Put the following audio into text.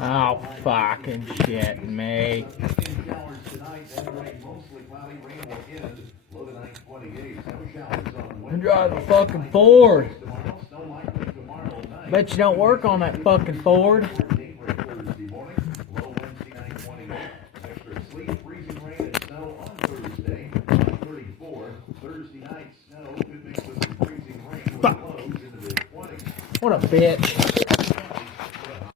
Oh, fucking shit me. Drive the fucking Ford. Bet you don't work on that fucking Ford. Fuck. What a bitch.